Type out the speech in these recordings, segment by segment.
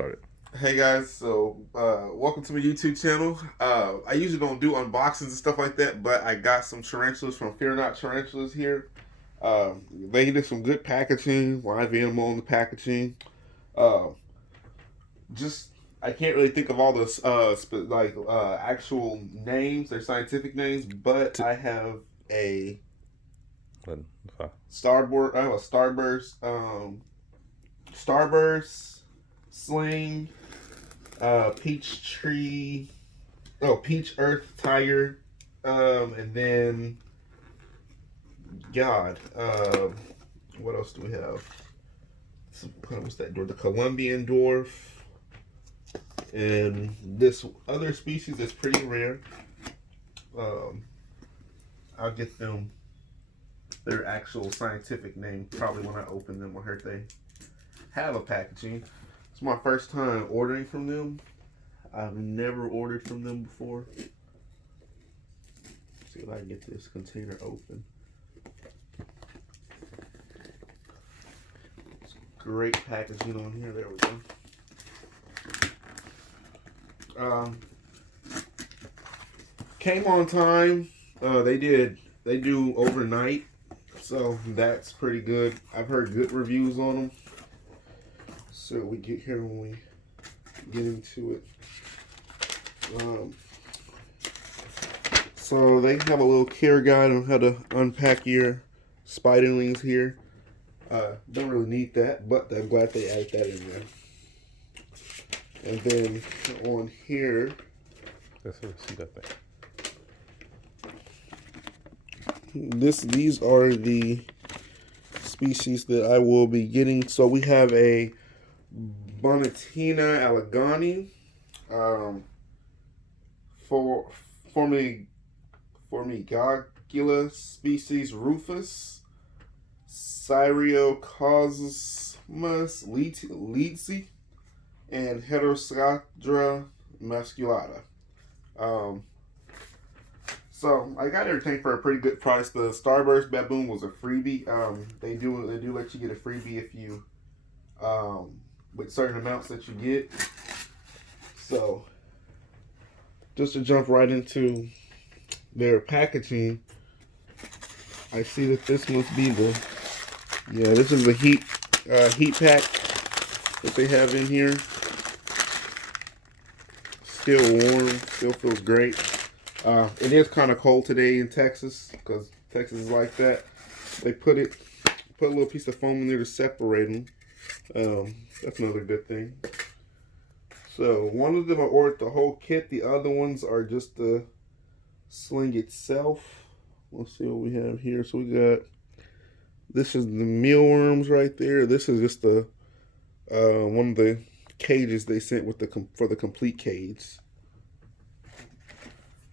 started. Hey guys, so welcome to my YouTube channel. I usually don't do unboxings and stuff like that, but I got some tarantulas from Fear Not Tarantulas here. They did some good packaging, live animal on the packaging. Uh, just I can't really think of all the actual names, their scientific names, but I have a starboard. I have a starburst, sling. Peach tree, peach earth tiger, and then what else do we have? What's that dwarf? The Colombian dwarf, and this other species that's pretty rare. I'll get them their actual scientific name probably when I open them. I heard they have a packaging. It's my first time ordering from them. I've never ordered from them before. Let's see if I can get this container open. It's great packaging on here. There we go. Came on time. They do overnight, so that's pretty good. I've heard good reviews on them. So we get here when we get into it. So they have a little care guide on how to unpack your spiderlings here. Don't really need that, but I'm glad they added that in there. And then on here, these are the species that I will be getting. So we have a Bonnetina alagoni, Phormingochilus species Rufus, Cyriocosmus, leetzi, and Heteroscodra maculata. So I got everything for a pretty good price. The Starburst baboon was a freebie. They do let you get a freebie if you with certain amounts that you get. So just to jump right into their packaging, I see that this must be this is the heat pack that they have in here. Still warm, still feels great. It is kind of cold today in Texas because Texas is like that. They put a little piece of foam in there to separate them. That's another good thing. So one of them I ordered the whole kit. The other ones are just the sling itself. Let's see what we have here. So we got, this is the mealworms right there. This is just the one of the cages they sent with for the complete cage.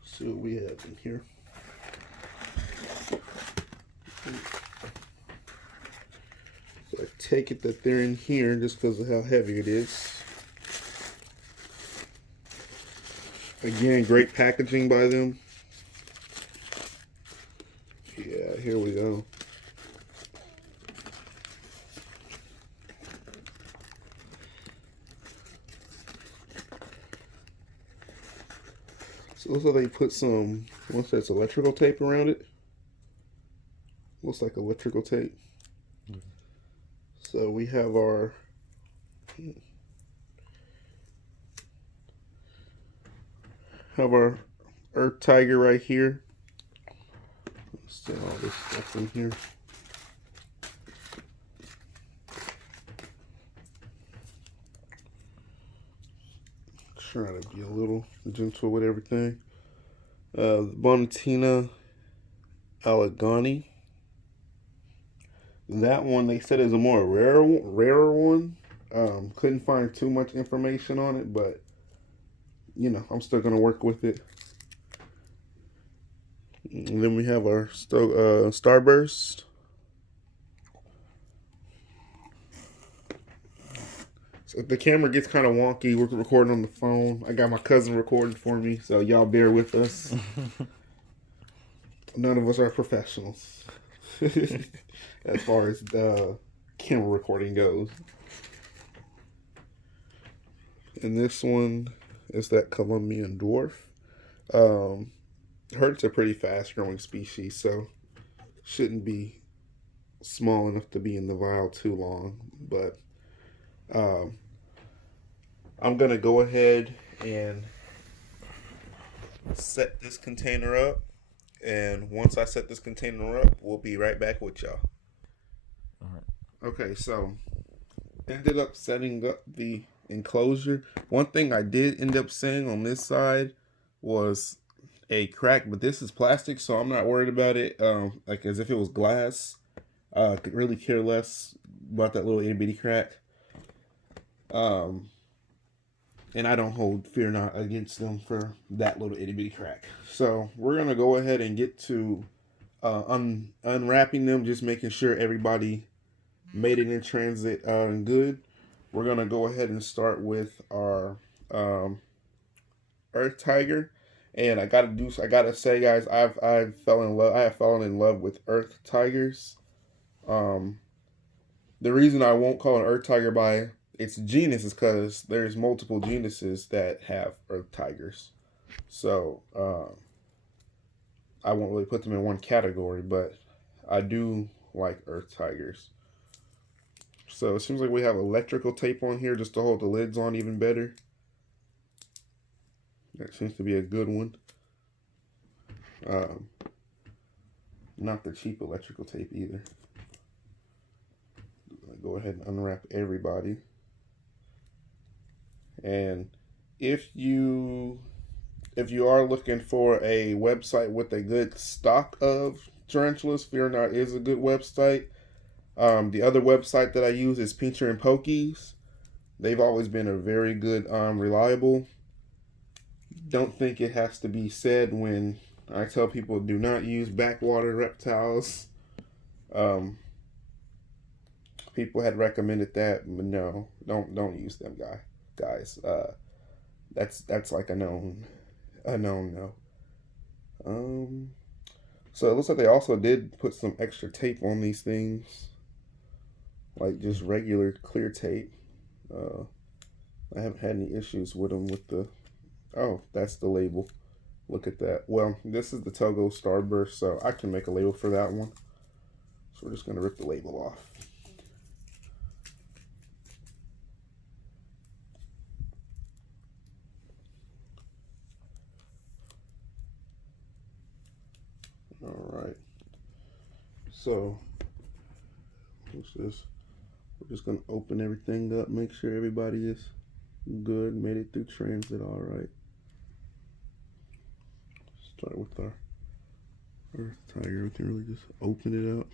See what we have in here. So I take it that they're in here just because of how heavy it is. Again, great packaging by them. Yeah, here we go. So looks like they put some, what's that, electrical tape around it. Looks like electrical tape. So we have our earth tiger right here. Let's see all this stuff in here. Trying to be a little gentle with everything. Bonnetina alagoni. That one they said is a more rarer one. Couldn't find too much information on it, but you know, I'm still gonna work with it. And then we have our starburst. So if the camera gets kind of wonky, we're recording on the phone. I got my cousin recording for me, so y'all bear with us. None of us are professionals as far as the camera recording goes. And this one is that Colombian dwarf. I heard it's a pretty fast growing species, so shouldn't be small enough to be in the vial too long. But um, I'm gonna go ahead and set this container up. And once I set this container up, we'll be right back with y'all. All right. Okay, so ended up setting up the enclosure. One thing I did end up saying on this side was a crack, but this is plastic, so I'm not worried about it. Like as if it was glass, could really care less about that little itty bitty crack. And I don't hold fear not against them for that little itty bitty crack. So we're gonna go ahead and get to unwrapping them, just making sure everybody made it in transit good. We're gonna go ahead and start with our Earth Tiger, and I gotta say, guys, I have fallen in love with Earth Tigers. Um, the reason I won't call an Earth Tiger by its genus is because there's multiple genuses that have Earth Tigers, so I won't really put them in one category, but I do like Earth Tigers. So it seems like we have electrical tape on here just to hold the lids on even better. That seems to be a good one. Not the cheap electrical tape either. Go ahead and unwrap everybody. And if you are looking for a website with a good stock of tarantulas, Fear Not is a good website. The other website that I use is Pincher and Pokies. They've always been a very good, reliable. Don't think it has to be said when I tell people do not use backwater reptiles. People had recommended that, but no, don't use them, guys. That's like a known no. So it looks like they also did put some extra tape on these things, like just regular clear tape. I haven't had any issues with them with the. Oh, that's the label. Look at that. Well, this is the Togo Starburst, so I can make a label for that one. So we're just going to rip the label off. All right. So, what's this? We're just going to open everything up, make sure everybody is good, made it through transit all right. Start with our Earth Tiger. We can really just open it up.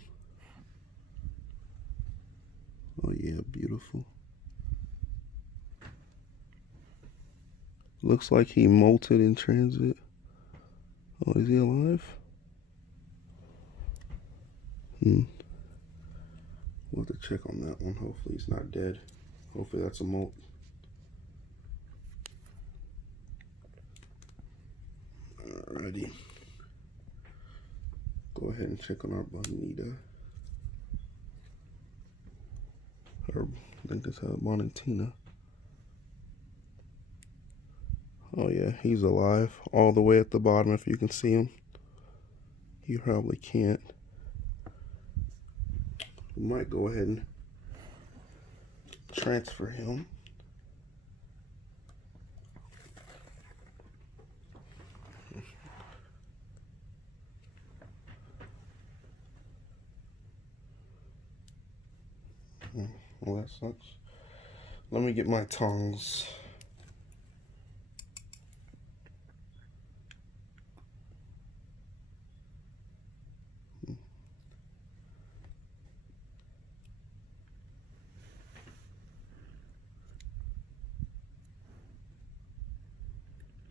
Oh yeah, beautiful. Looks like he molted in transit. Oh, is he alive? We'll have to check on that one. Hopefully he's not dead. Hopefully that's a molt. Alrighty. Go ahead and check on our Bonnetina. Or I think that's Bonnetina. Oh yeah, he's alive. All the way at the bottom if you can see him. You probably can't. We might go ahead and transfer him. Well, that sucks. Let me get my tongs.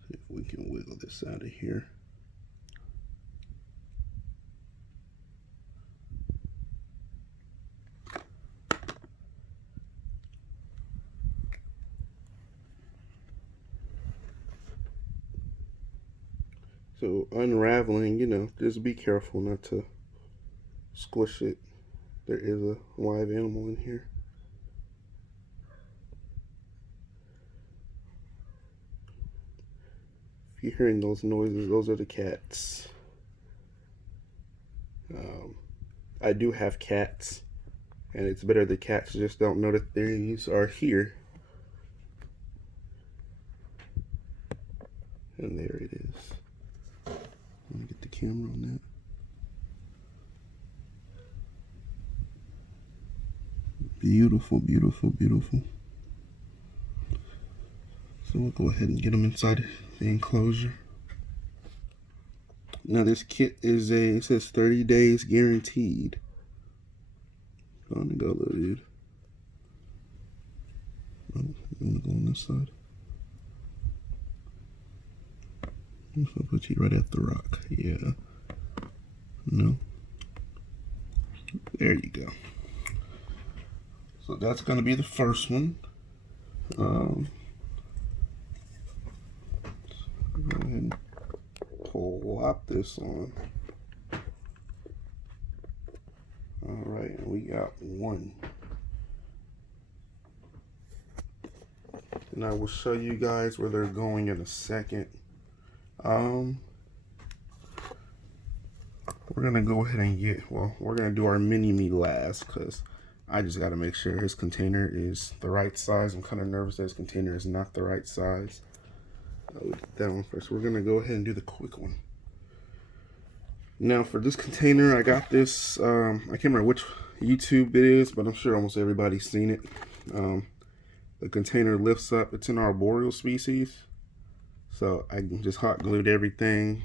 See if we can wiggle this out of here. So unraveling, just be careful not to squish it. There is a live animal in here. If you're hearing those noises, those are the cats. I do have cats, and it's better the cats just don't know that these are here. And there it is. Let me get the camera on that. Beautiful, beautiful, beautiful. So we'll go ahead and get them inside the enclosure. Now this kit is it says 30 days guaranteed. On the go, little dude. Oh, you wanna go on this side? I'm just gonna put you right at the rock. Yeah. No. There you go. So that's gonna be the first one. Go ahead and plop this on. Alright, and we got one. And I will show you guys where they're going in a second. We're gonna go ahead and we're gonna do our mini-me last, because I just gotta make sure his container is the right size. I'm kind of nervous that his container is not the right size. I'll get that one first. We're gonna go ahead and do the quick one. Now for this container, I got this, I can't remember which YouTube it is, but I'm sure almost everybody's seen it. The container lifts up. It's an arboreal species, so I just hot glued everything.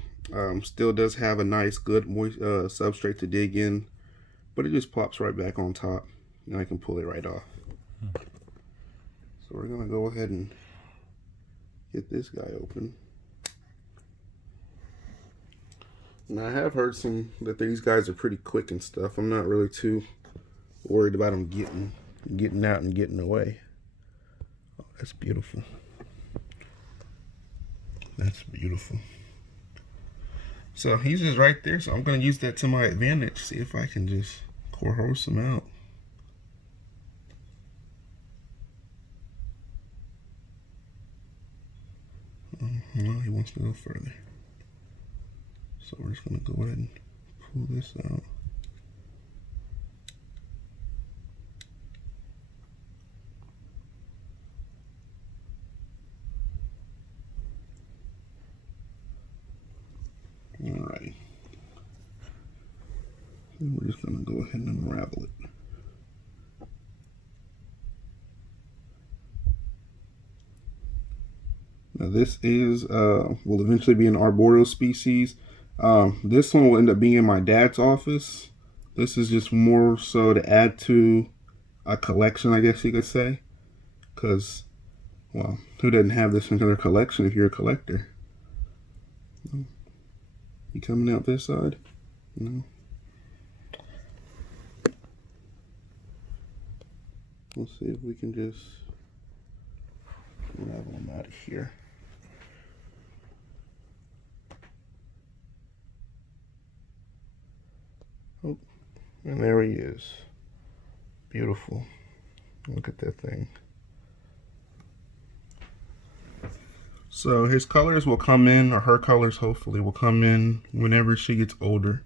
Still does have a nice good moist substrate to dig in, but it just plops right back on top, and I can pull it right off. So we're gonna go ahead and get this guy open. Now I have heard that these guys are pretty quick and stuff. I'm not really too worried about them getting out and getting away. Oh, that's beautiful. That's beautiful. So he's just right there, so I'm gonna use that to my advantage. See if I can just coerce him out. No, he wants to go further. So we're just gonna go ahead and pull this out. Alright. And we're just gonna go ahead and unravel it. Now this is will eventually be an arboreal species. This one will end up being in my dad's office. This is just more so to add to a collection, I guess you could say. Because, well, who doesn't have this in their collection if you're a collector? You coming out this side? No. Let's see if we can just unravel them out of here. Oh, and there he is. Beautiful. Look at that thing. So his colors will come in, or her colors hopefully will come in whenever she gets older.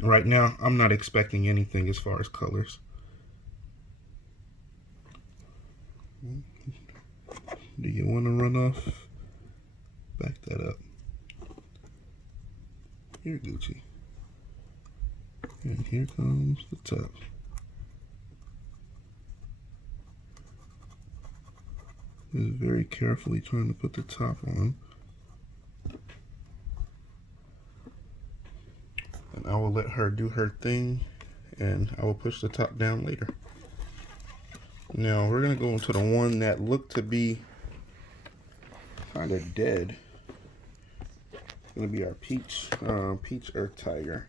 Right now, I'm not expecting anything as far as colors. Do you want to run off? Back that up. Here, Gucci. And here comes the top. Is very carefully trying to put the top on. And I will let her do her thing, and I will push the top down later. Now we're gonna go into the one that looked to be kind of dead. It's gonna be our peach earth tiger.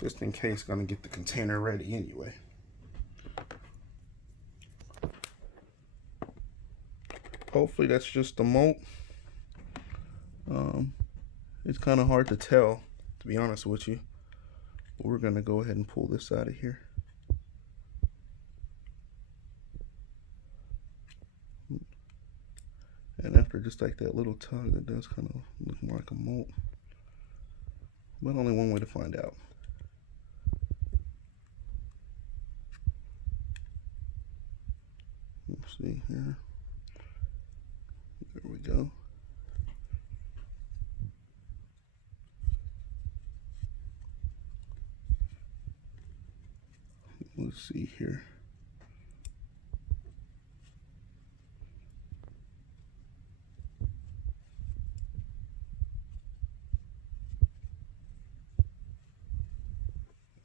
Just in case, gonna get the container ready anyway. Hopefully that's just the molt. It's kind of hard to tell, to be honest with you. But we're gonna go ahead and pull this out of here. And after or just like that little tug that does kind of look more like a molt. But only one way to find out. Let's see here. There we go. Let's see here.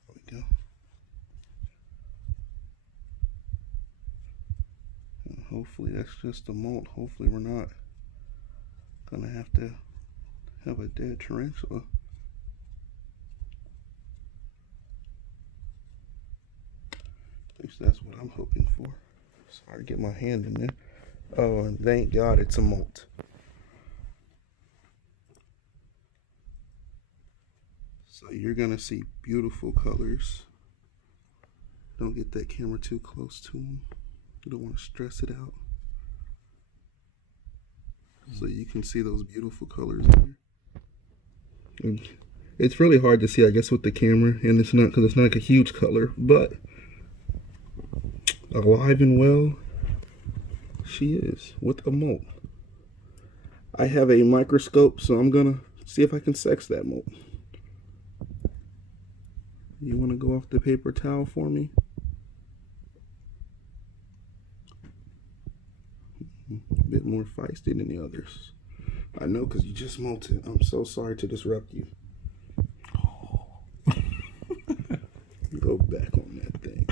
There we go. And hopefully that's just a molt. Hopefully we're not gonna have to have a dead tarantula. At least that's what I'm hoping for. Sorry to get my hand in there. Oh, and thank God it's a molt. So you're gonna see beautiful colors. Don't get that camera too close to them. You don't want to stress it out. So you can see those beautiful colors in here. And it's really hard to see, I guess, with the camera, and it's not because it's not like a huge color, but alive and well, she is with a molt. I have a microscope, so I'm gonna see if I can sex that molt. You want to go off the paper towel for me? A bit more feisty than the others. I know, because you just molted. I'm so sorry to disrupt you. Go back on that thing.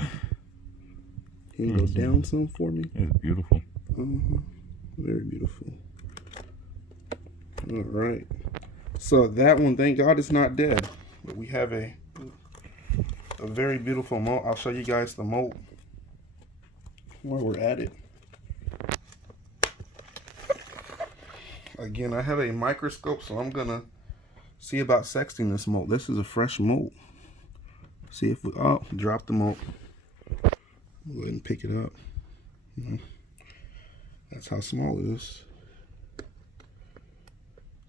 Can you go down some for me? It's beautiful. Very beautiful. All right. So that one, thank God it's not dead. But we have a very beautiful molt. I'll show you guys the molt while we're at it. Again, I have a microscope, so I'm gonna see about sexting this molt. This is a fresh molt. See if we, oh, drop the molt. Go ahead and pick it up. That's how small it is.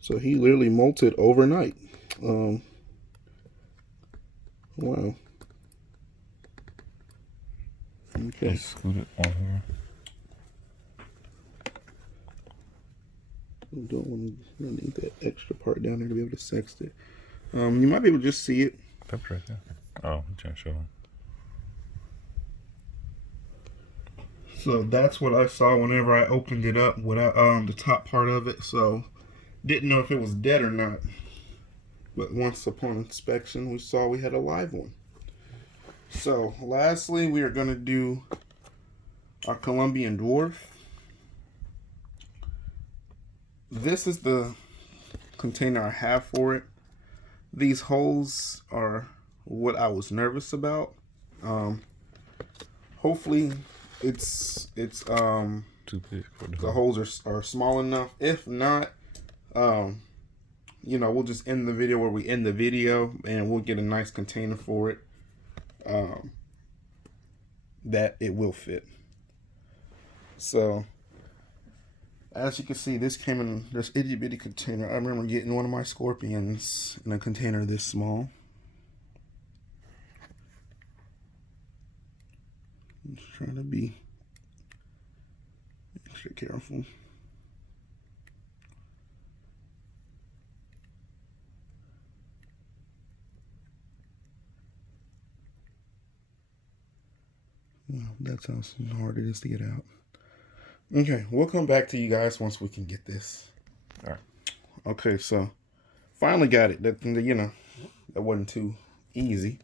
So he literally molted overnight. Wow. Okay. Let's scoot it on here. I don't want to need that extra part down there to be able to sext it. You might be able to just see it. That's right there. Oh, can't show them. So that's what I saw whenever I opened it up without the top part of it. So didn't know if it was dead or not. But once upon inspection, we saw we had a live one. So lastly, we are going to do our Colombian dwarf. This is the container I have for it. These holes are what I was nervous about. Hopefully it's Too big for the holes are small enough. If not, you know, we'll just end the video where we end the video, and we'll get a nice container for it that it will fit. So as you can see, this came in this itty bitty container. I remember getting one of my scorpions in a container this small. I'm just trying to be extra careful. Well, that's how hard it is to get out. Okay, we'll come back to you guys once we can get this. All right. Okay, so finally got it. That, you know, that wasn't too easy.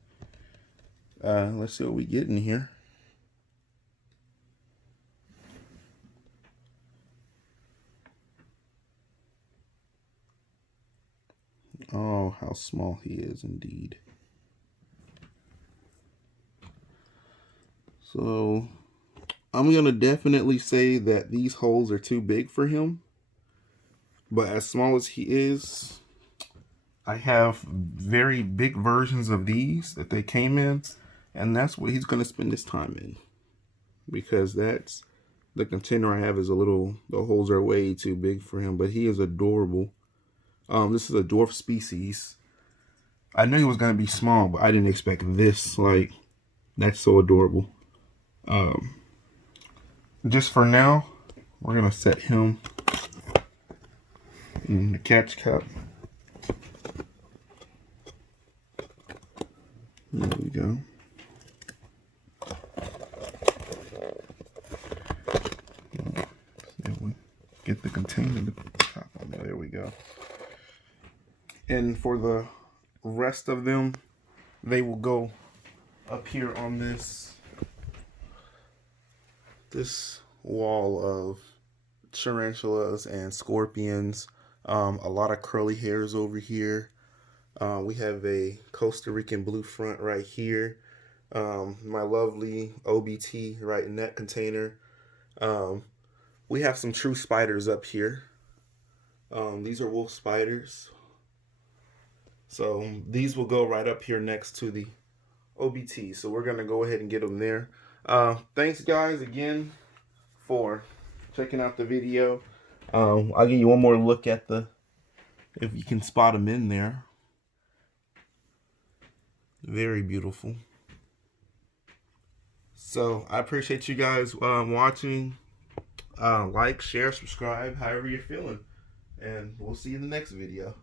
Let's see what we get in here. Oh, how small he is indeed. So I'm going to definitely say that these holes are too big for him. But as small as he is, I have very big versions of these that they came in. And that's what he's going to spend his time in. Because that's The container I have is the holes are way too big for him, but he is adorable. This is a dwarf species. I knew he was gonna be small, but I didn't expect this. Like, that's so adorable. Just for now, we're gonna set him in the catch cup. There we go. There we get the container to top on there. There we go. And for the rest of them, they will go up here on this wall of tarantulas and scorpions. A lot of curly hairs over here. We have a Costa Rican blue front right here. My lovely OBT right in that container. We have some true spiders up here. These are wolf spiders. So these will go right up here next to the OBT. So we're going to go ahead and get them there. Thanks guys again for checking out the video. I'll give you one more look at if you can spot them in there. Very beautiful. So I appreciate you guys watching. Like, share, subscribe, however you're feeling. And we'll see you in the next video.